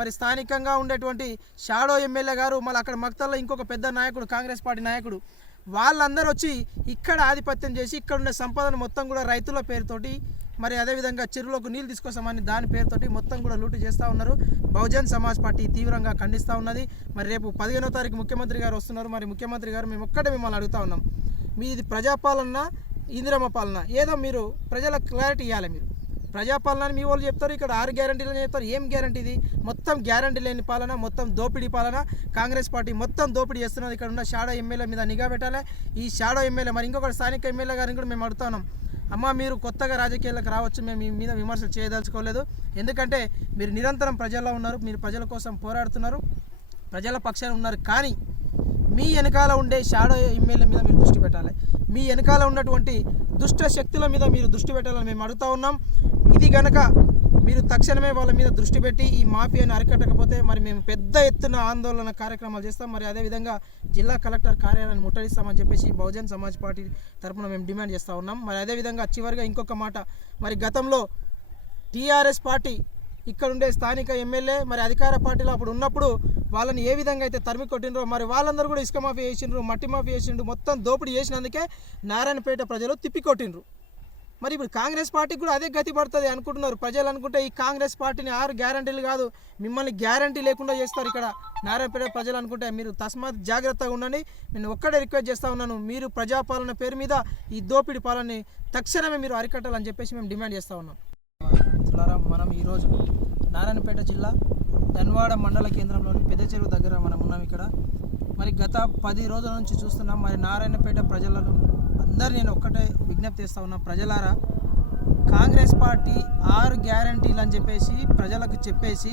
మరి స్థానికంగా ఉండేటువంటి షాడో ఎమ్మెల్యే గారు మళ్ళీ అక్కడ మక్తల్లో ఇంకొక పెద్ద నాయకుడు కాంగ్రెస్ పార్టీ నాయకుడు వాళ్ళందరూ వచ్చి ఇక్కడ ఆధిపత్యం చేసి ఇక్కడ ఉండే సంపదను మొత్తం కూడా రైతుల పేరుతోటి మరి అదేవిధంగా చెరువులకు నీళ్ళు తీసుకొస్తామని దాని పేరుతోటి మొత్తం కూడా లూటు చేస్తూ ఉన్నారు. బహుజన్ సమాజ్ పార్టీ తీవ్రంగా ఖండిస్తూ ఉన్నది. మరి రేపు 15వ తారీఖు ముఖ్యమంత్రి గారు వస్తున్నారు. మరి ముఖ్యమంత్రి గారు మేము ఒక్కటే మిమ్మల్ని అడుగుతా ఉన్నాం, మీది ప్రజాపాలన ఇందిరమ్మ పాలన ఏదో మీరు ప్రజలకు క్లారిటీ ఇవ్వాలి. మీరు ప్రజాపాలన అని మీ వాళ్ళు చెప్తారు, ఇక్కడ 6 గ్యారంటీలు అని చెప్తారు. ఏం గ్యారంటీ ఇది? మొత్తం గ్యారంటీ లేని పాలన, మొత్తం దోపిడీ పాలన. కాంగ్రెస్ పార్టీ మొత్తం దోపిడీ చేస్తున్నది. ఇక్కడ ఉన్న షాడో ఎమ్మెల్యే మీద నిఘా పెట్టాలి. ఈ షాడో ఎమ్మెల్యే మరి ఇంకొక స్థానిక ఎమ్మెల్యే గారిని కూడా మేము అడుగుతున్నాం, అమ్మ మీరు కొత్తగా రాజకీయాలకు రావచ్చు, మేము మీ మీద విమర్శలు చేయదలుచుకోలేదు. ఎందుకంటే మీరు నిరంతరం ప్రజల్లో ఉన్నారు, మీరు ప్రజల కోసం పోరాడుతున్నారు, ప్రజల పక్షాన ఉన్నారు. కానీ మీ వెనకాల ఉండే షాడో ఎమ్మెల్యే మీద మీరు దృష్టి పెట్టాలి. మీ వెనకాల ఉన్నటువంటి దుష్ట శక్తుల మీద మీరు దృష్టి పెట్టాలని మేము అడుగుతూ ఉన్నాం. ఇది గనక మీరు తక్షణమే వాళ్ళ మీద దృష్టి పెట్టి ఈ మాఫియాని అరికట్టకపోతే మరి మేము పెద్ద ఎత్తున ఆందోళన కార్యక్రమాలు చేస్తాం. మరి అదేవిధంగా జిల్లా కలెక్టర్ కార్యాలయాన్ని ముట్టడిస్తామని చెప్పేసి బహుజన్ సమాజ్ పార్టీ తరఫున మేము డిమాండ్ చేస్తూ ఉన్నాం. మరి అదేవిధంగా చివరిగా ఇంకొక మాట, మరి గతంలో టీఆర్ఎస్ పార్టీ ఇక్కడ ఉండే స్థానిక ఎమ్మెల్యే మరి అధికార పార్టీలో అప్పుడు ఉన్నప్పుడు వాళ్ళని ఏ విధంగా అయితే తరిమి కొట్టినరో మరి వాళ్ళందరూ కూడా ఇసుక మాఫీ చేసిండ్రు, మట్టి మాఫీ చేసిండ్రు, మొత్తం దోపిడీ చేసినందుకే నారాయణపేట ప్రజలు తిప్పికొట్టిండ్రు. మరి ఇప్పుడు కాంగ్రెస్ పార్టీకి కూడా అదే గతి పడుతుంది అనుకుంటున్నారు ప్రజలు. అనుకుంటే ఈ కాంగ్రెస్ పార్టీని 6 గ్యారంటీలు కాదు, మిమ్మల్ని గ్యారంటీ లేకుండా చేస్తారు ఇక్కడ నారాయణపేట ప్రజలు అనుకుంటే. మీరు తస్మాత్ జాగ్రత్తగా ఉండండి. నేను ఒక్కడే రిక్వెస్ట్ చేస్తూ ఉన్నాను, మీరు ప్రజాపాలన పేరు మీద ఈ దోపిడీ పాలనని తక్షణమే మీరు అరికట్టాలని చెప్పేసి మేము డిమాండ్ చేస్తూ ఉన్నాం. మనం ఈరోజు నారాయణపేట జిల్లా ధన్వాడ మండల కేంద్రంలోని పెద్ద చెరువు దగ్గర మనం ఉన్నాం. ఇక్కడ మరి గత 10 రోజుల నుంచి చూస్తున్నాం. మరి నారాయణపేట ప్రజలను అందరు నేను ఒక్కటే విజ్ఞప్తి చేస్తూ ఉన్నా, ప్రజలారా కాంగ్రెస్ పార్టీ 6 గ్యారంటీలు అని చెప్పేసి ప్రజలకు చెప్పేసి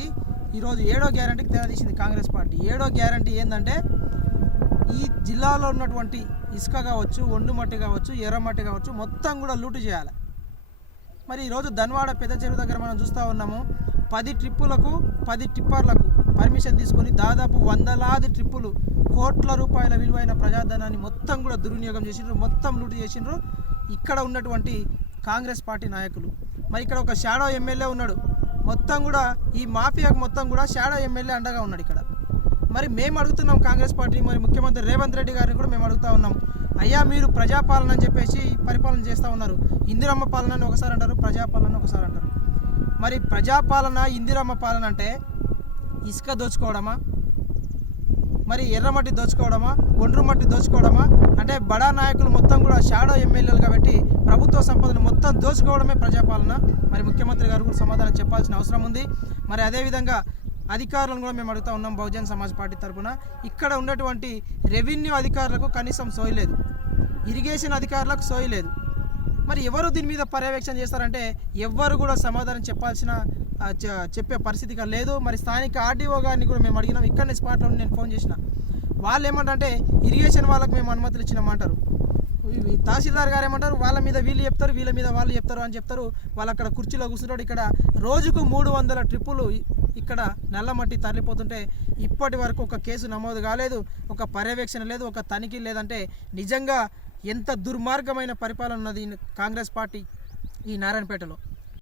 ఈరోజు 7వ గ్యారంటీకి తెరదీసింది కాంగ్రెస్ పార్టీ. 7వ గ్యారంటీ ఏంటంటే ఈ జిల్లాలో ఉన్నటువంటి ఇసుక కావచ్చు, ఒండు మట్టి కావచ్చు, ఎర్రమట్టి కావచ్చు, మొత్తం కూడా లూటు చేయాలి. మరి ఈరోజు ధన్వాడ పెద్ద చెరువు దగ్గర మనం చూస్తూ ఉన్నాము, 10 ట్రిప్పులకు 10 టిప్పర్లకు పర్మిషన్ తీసుకొని దాదాపు వందలాది ట్రిప్పులు కోట్ల రూపాయల విలువైన ప్రజాధనాన్ని మొత్తం కూడా దుర్వినియోగం చేసిండ్రు, మొత్తం లూటు చేసిండ్రు ఇక్కడ ఉన్నటువంటి కాంగ్రెస్ పార్టీ నాయకులు. మరి ఇక్కడ ఒక షాడో ఎమ్మెల్యే ఉన్నాడు, మొత్తం కూడా ఈ మాఫియాకు మొత్తం కూడా షాడో ఎమ్మెల్యే అండగా ఉన్నాడు ఇక్కడ. మరి మేము అడుగుతున్నాం కాంగ్రెస్ పార్టీ, మరి ముఖ్యమంత్రి రేవంత్ రెడ్డి గారిని కూడా మేము అడుగుతూ ఉన్నాం, అయ్యా మీరు ప్రజాపాలన అని చెప్పేసి పరిపాలన చేస్తూ ఉన్నారు. ఇందిరమ్మ పాలన అని ఒకసారి అంటారు, ప్రజాపాలన ఒకసారి అంటారు. మరి ప్రజాపాలన ఇందిరమ్మ పాలన అంటే ఇసుక దోచుకోవడమా, మరి ఎర్రమట్టి దోచుకోవడమా, ఒండ్రు మట్టి దోచుకోవడమా? అంటే బడా నాయకులు మొత్తం కూడా షాడో ఎమ్మెల్యేలుగా పెట్టి ప్రభుత్వ సంపదను మొత్తం దోచుకోవడమే ప్రజాపాలన? మరి ముఖ్యమంత్రి గారు కూడా సమాధానం చెప్పాల్సిన అవసరం ఉంది. మరి అదేవిధంగా అధికారులను కూడా మేము అడుగుతూ ఉన్నాం బహుజన్ సమాజ్ పార్టీ తరఫున, ఇక్కడ ఉన్నటువంటి రెవెన్యూ అధికారులకు కనీసం సోయలేదు, ఇరిగేషన్ అధికారులకు సోయలేదు. మరి ఎవరు దీని మీద పర్యవేక్షణ చేస్తారంటే ఎవ్వరు కూడా సమాధానం చెప్పే పరిస్థితి ఇక్కడ లేదు. మరి స్థానిక ఆర్డీఓ గారిని కూడా మేము అడిగినాం, ఇక్కడనే స్పాట్లో నేను ఫోన్ చేసిన. వాళ్ళు ఏమంటారంటే ఇరిగేషన్ వాళ్ళకి మేము అనుమతులు ఇచ్చినామంటారు, తహసీల్దార్ గారు ఏమంటారు వాళ్ళ మీద వీళ్ళు చెప్తారు, వీళ్ళ మీద వాళ్ళు చెప్తారు అని చెప్తారు. వాళ్ళు అక్కడ కుర్చీలో కూర్చుంటాడు. ఇక్కడ రోజుకు 300 ట్రిప్పులు ఇక్కడ నల్లమట్టి తరలిపోతుంటే ఇప్పటి వరకు ఒక కేసు నమోదు కాలేదు, ఒక పర్యవేక్షణ లేదు, ఒక తనిఖీ లేదంటే నిజంగా ఎంత దుర్మార్గమైన పరిపాలన ఉన్నది కాంగ్రెస్ పార్టీ ఈ నారాయణపేటలో.